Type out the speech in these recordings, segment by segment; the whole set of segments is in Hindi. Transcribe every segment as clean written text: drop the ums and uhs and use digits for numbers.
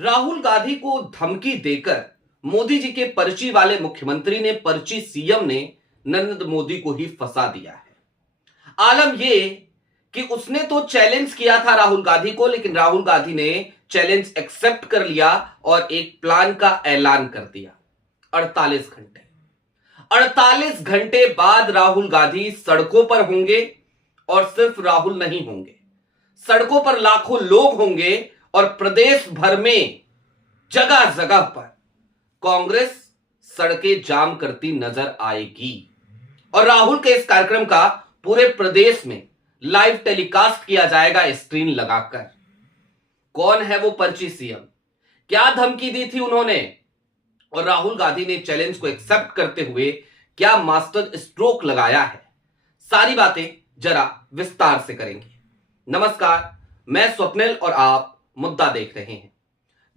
राहुल गांधी को धमकी देकर मोदी जी के पर्ची वाले मुख्यमंत्री ने पर्ची सीएम ने नरेंद्र मोदी को ही फंसा दिया है। आलम यह कि उसने तो चैलेंज किया था राहुल गांधी को, लेकिन राहुल गांधी ने चैलेंज एक्सेप्ट कर लिया और एक प्लान का ऐलान कर दिया। 48 घंटे बाद राहुल गांधी सड़कों पर होंगे और सिर्फ राहुल नहीं होंगे, सड़कों पर लाखों लोग होंगे और प्रदेश भर में जगह जगह पर कांग्रेस सड़कें जाम करती नजर आएगी और राहुल के इस कार्यक्रम का पूरे प्रदेश में लाइव टेलीकास्ट किया जाएगा स्क्रीन लगाकर। कौन है वो पर्ची सीएम, क्या धमकी दी थी उन्होंने और राहुल गांधी ने चैलेंज को एक्सेप्ट करते हुए क्या मास्टर स्ट्रोक लगाया है, सारी बातें जरा विस्तार से करेंगे। नमस्कार, मैं स्वप्निल और आप मुद्दा देख रहे हैं।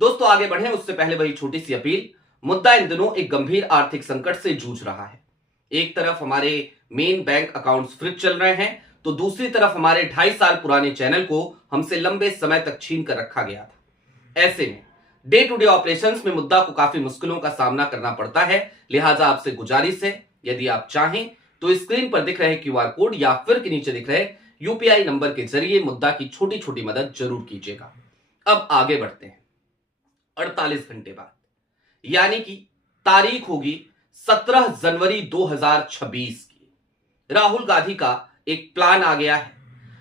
दोस्तों आगे बढ़ें उससे पहले वही छोटी सी अपील। मुद्दा इन दिनों एक गंभीर आर्थिक संकट से जूझ रहा है। एक तरफ हमारे मेन बैंक अकाउंट्स फ्रीज चल रहे हैं, तो दूसरी तरफ हमारे 2.5 साल पुराने चैनल को हमसे लंबे समय तक छीन कर रखा गया था। ऐसे में डे टू डे ऑपरेशंस में मुद्दा को काफी मुश्किलों का सामना करना पड़ता है। लिहाजा आपसे गुजारिश है, यदि आप चाहें तो स्क्रीन पर दिख रहे क्यूआर कोड या फिर के नीचे दिख रहे यूपीआई नंबर के जरिए मुद्दा की छोटी छोटी मदद जरूर कीजिएगा। अब आगे बढ़ते हैं। 48 घंटे बाद यानी कि तारीख होगी 17 जनवरी 2026 की। राहुल गांधी का एक प्लान आ गया है।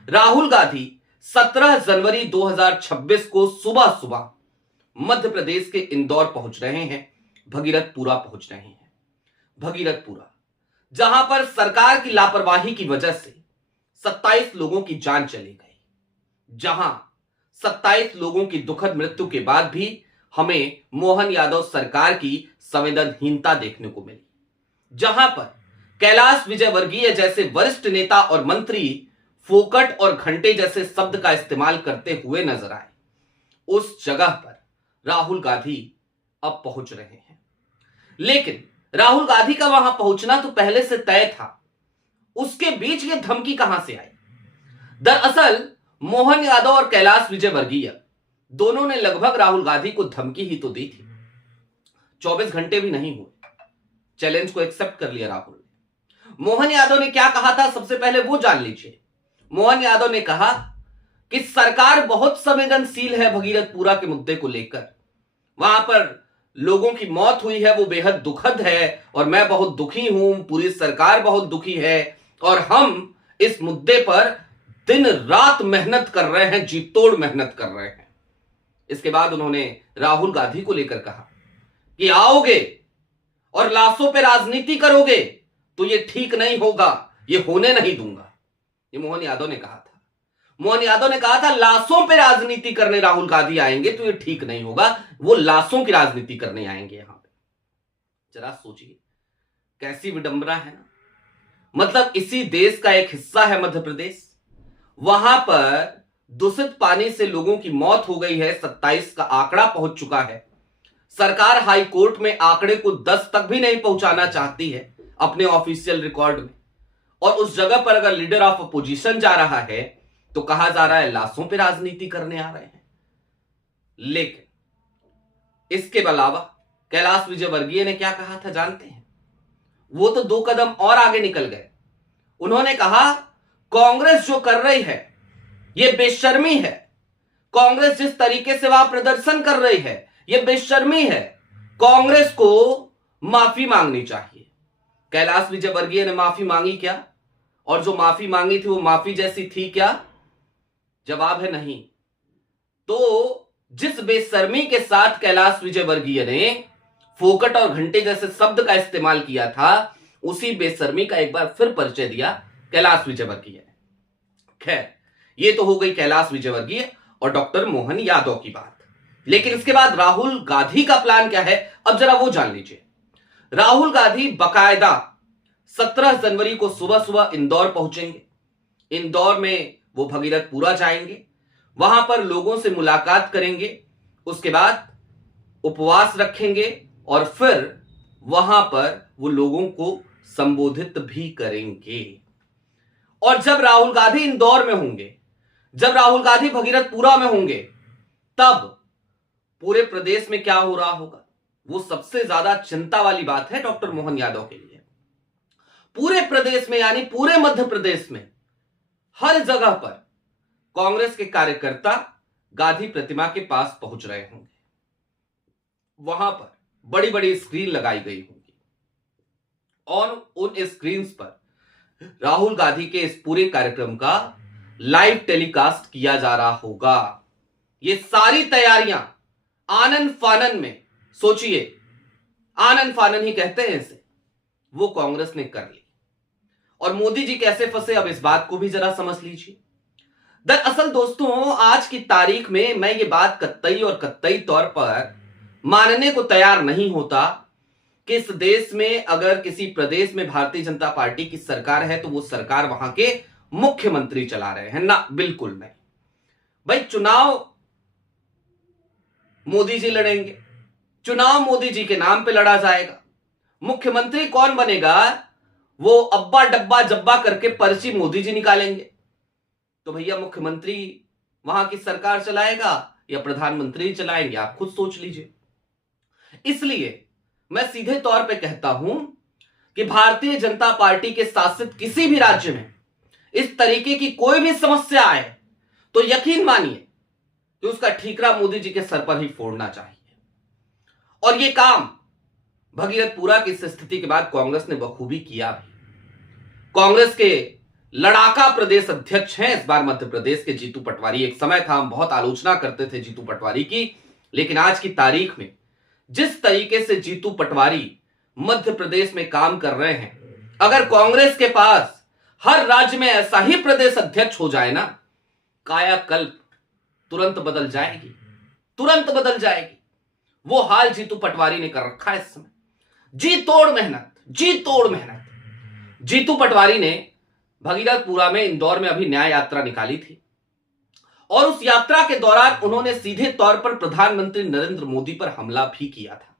राहुल गांधी 17 जनवरी 2026 को सुबह सुबह मध्य प्रदेश के इंदौर पहुंच रहे हैं, भगीरथपुरा पहुंच रहे हैं। भगीरथपुरा जहां पर सरकार की लापरवाही की वजह से 27 लोगों की जान चली गई, जहां 27 लोगों की दुखद मृत्यु के बाद भी हमें मोहन यादव सरकार की संवेदनहीनता देखने को मिली, जहां पर कैलाश विजयवर्गीय जैसे वरिष्ठ नेता और मंत्री फोकट और घंटे जैसे शब्द का इस्तेमाल करते हुए नजर आए। उस जगह पर राहुल गांधी अब पहुंच रहे हैं, लेकिन राहुल गांधी का वहां पहुंचना तो पहले से तय था। उसके बीच ये धमकी कहां से आई? दरअसल मोहन यादव और कैलाश विजयवर्गीय दोनों ने लगभग राहुल गांधी को धमकी ही तो दी थी। 24 घंटे भी नहीं हुए, चैलेंज को एक्सेप्ट कर लिया राहुल ने। मोहन यादव ने क्या कहा था, सबसे पहले वो जान लीजिए। मोहन यादव ने कहा कि सरकार बहुत संवेदनशील है भगीरथपुरा के मुद्दे को लेकर। वहां पर लोगों की मौत हुई है, वो बेहद दुखद है और मैं बहुत दुखी हूं, पूरी सरकार बहुत दुखी है और हम इस मुद्दे पर दिन रात मेहनत कर रहे हैं, जी तोड़ मेहनत कर रहे हैं। इसके बाद उन्होंने राहुल गांधी को लेकर कहा कि आओगे और लाशों पे राजनीति करोगे तो ये ठीक नहीं होगा, ये होने नहीं दूंगा। ये मोहन यादव ने कहा था। मोहन यादव ने कहा था लाशों पे राजनीति करने राहुल गांधी आएंगे तो ये ठीक नहीं होगा, वो लाशों की राजनीति करने आएंगे यहां पे। जरा सोचिए कैसी विडंबना है ना। मतलब इसी देश का एक हिस्सा है मध्य प्रदेश, वहां पर दूषित पानी से लोगों की मौत हो गई है, 27 का आंकड़ा पहुंच चुका है। सरकार हाई कोर्ट में आंकड़े को 10 तक भी नहीं पहुंचाना चाहती है अपने ऑफिशियल रिकॉर्ड में, और उस जगह पर अगर लीडर ऑफ अपोजिशन जा रहा है तो कहा जा रहा है लाशों पे राजनीति करने आ रहे हैं। लेकिन इसके अलावा कैलाश विजयवर्गीय ने क्या कहा था जानते हैं? वो तो 2 कदम और आगे निकल गए। उन्होंने कहा कांग्रेस जो कर रही है ये बेशर्मी है, कांग्रेस जिस तरीके से वहां प्रदर्शन कर रही है ये बेशर्मी है, कांग्रेस को माफी मांगनी चाहिए। कैलाश विजयवर्गीय ने माफी मांगी क्या? और जो माफी मांगी थी वो माफी जैसी थी क्या? जवाब है नहीं। तो जिस बेशर्मी के साथ कैलाश विजयवर्गीय ने फोकट और घंटे जैसे शब्द का इस्तेमाल किया था, उसी बेशर्मी का एक बार फिर परिचय दिया कैलाश विजयवर्गीय ने। खैर, ये तो हो गई कैलाश विजयवर्गीय और डॉक्टर मोहन यादव की बात। लेकिन इसके बाद राहुल गांधी का प्लान क्या है, अब जरा वो जान लीजिए। राहुल गांधी बकायदा 17 जनवरी को सुबह सुबह इंदौर पहुंचेंगे। इंदौर में वो भगीरथपुरा जाएंगे, वहां पर लोगों से मुलाकात करेंगे, उसके बाद उपवास रखेंगे और फिर वहां पर वो लोगों को संबोधित भी करेंगे। और जब राहुल गांधी इंदौर में होंगे, जब राहुल गांधी भगीरथपुरा में होंगे, तब पूरे प्रदेश में क्या हो रहा होगा, वो सबसे ज्यादा चिंता वाली बात है डॉक्टर मोहन यादव के लिए। पूरे प्रदेश में यानी पूरे मध्य प्रदेश में हर जगह पर कांग्रेस के कार्यकर्ता गांधी प्रतिमा के पास पहुंच रहे होंगे। वहां पर बड़ी बड़ी स्क्रीन लगाई गई होंगी और उन स्क्रीन्स पर राहुल गांधी के इस पूरे कार्यक्रम का लाइव टेलीकास्ट किया जा रहा होगा। ये सारी तैयारियां आनन फानन में, सोचिए आनन फानन ही कहते हैं इसे, वो कांग्रेस ने कर ली। और मोदी जी कैसे फंसे, अब इस बात को भी जरा समझ लीजिए। दरअसल दोस्तों, आज की तारीख में मैं ये बात कतई और कतई तौर पर मानने को तैयार नहीं होता कि इस देश में अगर किसी प्रदेश में भारतीय जनता पार्टी की सरकार है तो वो सरकार वहां के मुख्यमंत्री चला रहे हैं ना, बिल्कुल नहीं। भाई चुनाव मोदी जी लड़ेंगे, चुनाव मोदी जी के नाम पे लड़ा जाएगा। मुख्यमंत्री कौन बनेगा, वो अब्बा डब्बा जब्बा करके पर्ची मोदी जी निकालेंगे। तो भैया मुख्यमंत्री वहां की सरकार चलाएगा या प्रधानमंत्री चलाएंगे, आप खुद सोच लीजिए। इसलिए मैं सीधे तौर पे कहता हूं कि भारतीय जनता पार्टी के शासित किसी भी राज्य में इस तरीके की कोई भी समस्या आए तो यकीन मानिए कि उसका ठीकरा मोदी जी के सर पर ही फोड़ना चाहिए। और यह काम भगीरथपुरा की इस स्थिति के बाद कांग्रेस ने बखूबी किया भी। कांग्रेस के लड़ाका प्रदेश अध्यक्ष हैं इस बार मध्य प्रदेश के जीतू पटवारी। एक समय था हम बहुत आलोचना करते थे जीतू पटवारी की, लेकिन आज की तारीख में जिस तरीके से जीतू पटवारी मध्य प्रदेश में काम कर रहे हैं, अगर कांग्रेस के पास हर राज्य में ऐसा ही प्रदेश अध्यक्ष हो जाए ना, कायाकल्प तुरंत बदल जाएगी, तुरंत बदल जाएगी। वो हाल जीतू पटवारी ने कर रखा है इस समय। जी तोड़ मेहनत, जी तोड़ मेहनत। जीतू पटवारी ने भगीरथपुरा में, इंदौर में अभी न्याय यात्रा निकाली थी और उस यात्रा के दौरान उन्होंने सीधे तौर पर प्रधानमंत्री नरेंद्र मोदी पर हमला भी किया था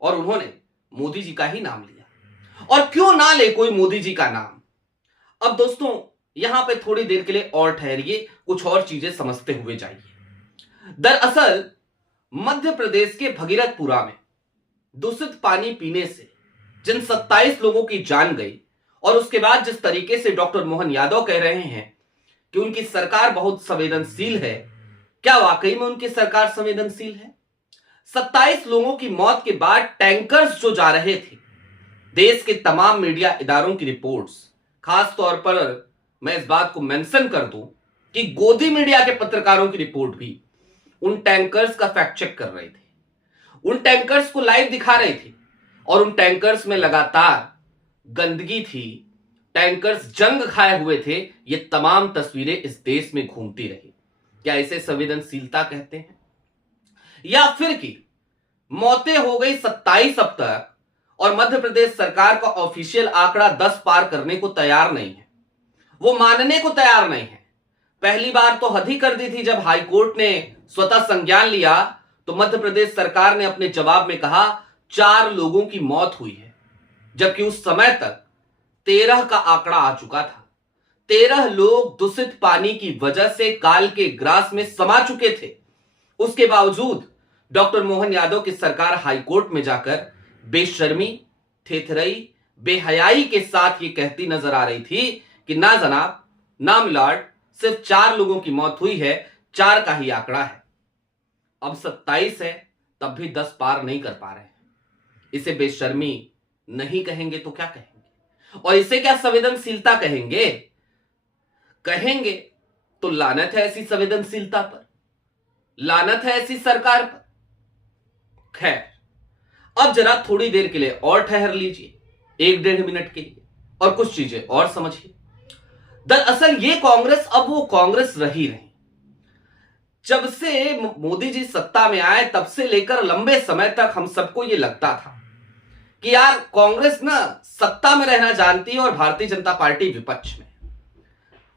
और उन्होंने मोदी जी का ही नाम लिया। और क्यों ना ले कोई मोदी जी का नाम। अब दोस्तों यहां पे थोड़ी देर के लिए और ठहरिए, कुछ और चीजें समझते हुए जाइए। दरअसल मध्य प्रदेश के भगीरथपुरा में दूषित पानी पीने से जिन 27 लोगों की जान गई और उसके बाद जिस तरीके से डॉक्टर मोहन यादव कह रहे हैं कि उनकी सरकार बहुत संवेदनशील है, क्या वाकई में उनकी सरकार संवेदनशील है? 27 लोगों की मौत के बाद टैंकर्स जो जा रहे थे, देश के तमाम मीडिया इदारों की रिपोर्ट्स, खास तौर पर मैं इस बात को मेंशन कर दूं कि गोदी मीडिया के पत्रकारों की रिपोर्ट भी उन टैंकर्स का फैक्ट चेक कर रहे थे, उन टैंकर्स को लाइव दिखा रहे थे और उन टैंकर्स में लगातार गंदगी थी, टैंकर्स जंग खाए हुए थे। ये तमाम तस्वीरें इस देश में घूमती रही। क्या इसे संवेदनशीलता कहते हैं? या फिर कि मौतें हो गई 27 अब तक और मध्य प्रदेश सरकार का ऑफिशियल आंकड़ा 10 पार करने को तैयार नहीं है, वो मानने को तैयार नहीं है। पहली बार तो हद ही कर दी थी जब हाईकोर्ट ने स्वतः संज्ञान लिया तो मध्य प्रदेश सरकार ने अपने जवाब में कहा 4 लोगों की मौत हुई है, जबकि उस समय तक 13 का आंकड़ा आ चुका था। 13 लोग दूषित पानी की वजह से काल के ग्रास में समा चुके थे। उसके बावजूद डॉक्टर मोहन यादव की सरकार हाईकोर्ट में जाकर बेशर्मी, थेथरई, बेहयाई के साथ ये कहती नजर आ रही थी कि ना जनाब, ना मिलाड, सिर्फ 4 लोगों की मौत हुई है, 4 का ही आंकड़ा है। अब 27 है तब भी 10 पार नहीं कर पा रहे हैं। इसे बेशर्मी नहीं कहेंगे तो क्या कहेंगे? और इसे क्या संवेदनशीलता कहेंगे? कहेंगे तो लानत है ऐसी संवेदनशीलता पर, लानत है ऐसी सरकार पर। खैर, अब जरा थोड़ी देर के लिए और ठहर लीजिए, 1-1.5 मिनट के लिए, और कुछ चीजें और समझिए। दरअसल ये कांग्रेस अब वो कांग्रेस रही नहीं। जब से मोदी जी सत्ता में आए तब से लेकर लंबे समय तक हम सबको ये लगता था कि यार कांग्रेस ना सत्ता में रहना जानती है और भारतीय जनता पार्टी विपक्ष में।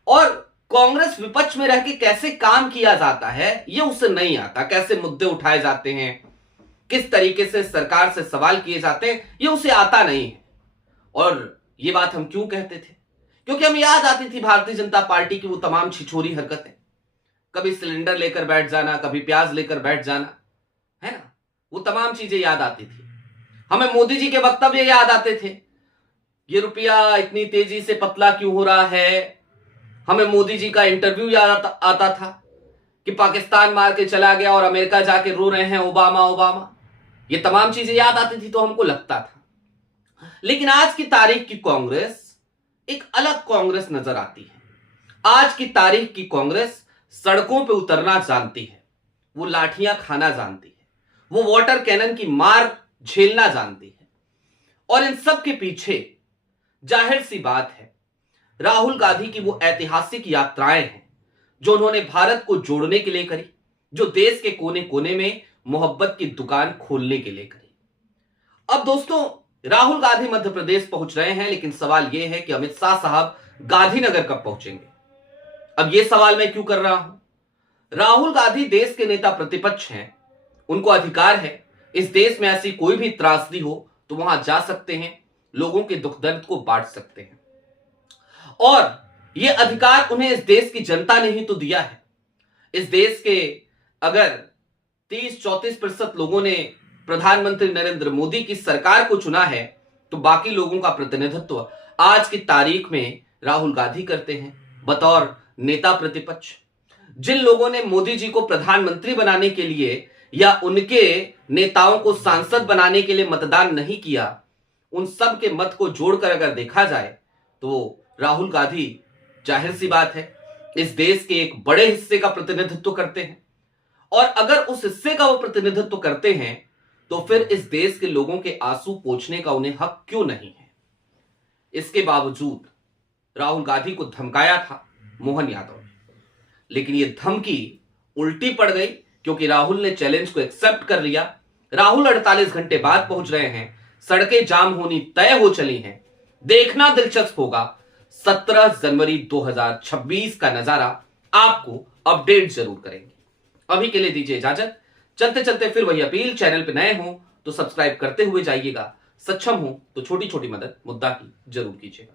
और कांग्रेस विपक्ष में रह के कैसे काम किया जाता है ये उसे नहीं आता, कैसे मुद्दे उठाए जाते हैं, किस तरीके से सरकार से सवाल किए जाते हैं, ये उसे आता नहीं है। और ये बात हम क्यों कहते थे? क्योंकि हमें याद आती थी भारतीय जनता पार्टी की वो तमाम छिछोरी हरकतें, कभी सिलेंडर लेकर बैठ जाना, कभी प्याज लेकर बैठ जाना, है ना, वो तमाम चीजें याद आती थी। हमें मोदी जी के वक्तव्य याद आते थे, ये रुपया इतनी तेजी से पतला क्यों हो रहा है। हमें मोदी जी का इंटरव्यू याद आता था कि पाकिस्तान मार के चला गया और अमेरिका जाके रो रहे हैं ओबामा ओबामा। ये तमाम चीजें याद आती थी तो हमको लगता था। लेकिन आज की तारीख की कांग्रेस एक अलग कांग्रेस नजर आती है। आज की तारीख की कांग्रेस सड़कों पे उतरना जानती है, वो लाठियां खाना जानती है, वो वाटर कैनन की मार झेलना जानती है। और इन सब के पीछे जाहिर सी बात है राहुल गांधी की वो ऐतिहासिक यात्राएं हैं जो उन्होंने भारत को जोड़ने के लिए करी, जो देश के कोने कोने में मोहब्बत की दुकान खोलने के लिए करी। अब दोस्तों राहुल गांधी मध्य प्रदेश पहुंच रहे हैं, लेकिन सवाल यह है कि अमित शाह साहब गांधीनगर कब पहुंचेंगे। अब यह सवाल मैं क्यों कर रहा हूं। राहुल गांधी देश के नेता प्रतिपक्ष हैं, उनको अधिकार है इस देश में ऐसी कोई भी त्रासदी हो तो वहां जा सकते हैं, लोगों के दुख दर्द को बांट सकते हैं। और यह अधिकार उन्हें इस देश की जनता ने ही तो दिया है। इस देश के अगर 30-34% लोगों ने प्रधानमंत्री नरेंद्र मोदी की सरकार को चुना है तो बाकी लोगों का प्रतिनिधित्व आज की तारीख में राहुल गांधी करते हैं बतौर नेता प्रतिपक्ष। जिन लोगों ने मोदी जी को प्रधानमंत्री बनाने के लिए या उनके नेताओं को सांसद बनाने के लिए मतदान नहीं किया, उन सब के मत को जोड़कर अगर देखा जाए तो राहुल गांधी जाहिर सी बात है इस देश के एक बड़े हिस्से का प्रतिनिधित्व करते हैं। और अगर उस हिस्से का वो प्रतिनिधित्व करते हैं तो फिर इस देश के लोगों के आंसू पोंछने का उन्हें हक क्यों नहीं है। इसके बावजूद राहुल गांधी को धमकाया था मोहन यादव ने, लेकिन ये धमकी उल्टी पड़ गई क्योंकि राहुल ने चैलेंज को एक्सेप्ट कर लिया। राहुल 48 घंटे बाद पहुंच रहे हैं, सड़कें जाम होनी तय हो चली हैं। देखना दिलचस्प होगा 17 जनवरी 2026 का नजारा, आपको अपडेट जरूर करेंगे। अभी के लिए दीजिए इजाजत। चलते चलते फिर वही अपील, चैनल पे नए हो तो सब्सक्राइब करते हुए जाइएगा, सक्षम हो तो छोटी छोटी मदद मुद्दा की जरूर कीजिएगा।